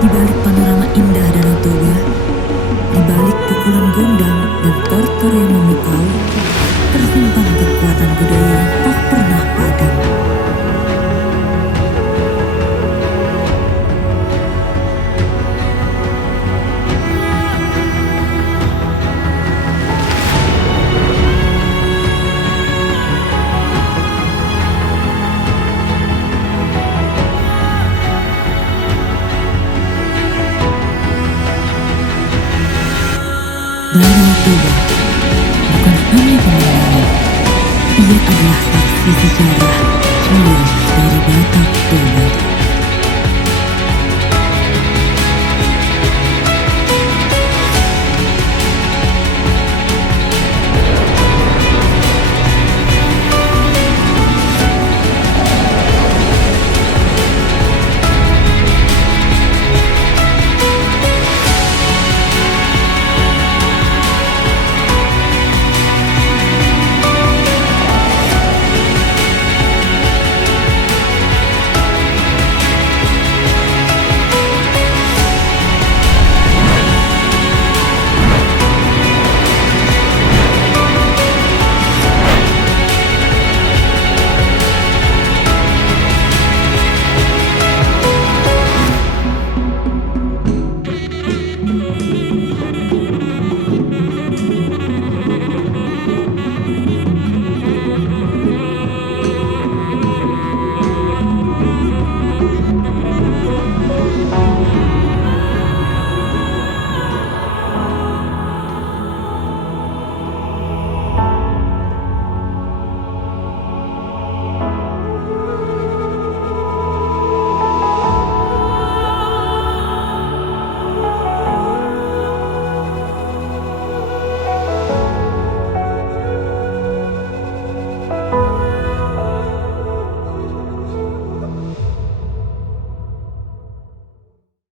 Di balik panorama indah Danau Toba, di balik pukulan gondang dan tortor yang memukau, tersimpan kekuatan budaya yang tak pernah padam. Danau Toba bukan hanya pemandangan, ia adalah saksi sejarah jiwa dari Batak Toba.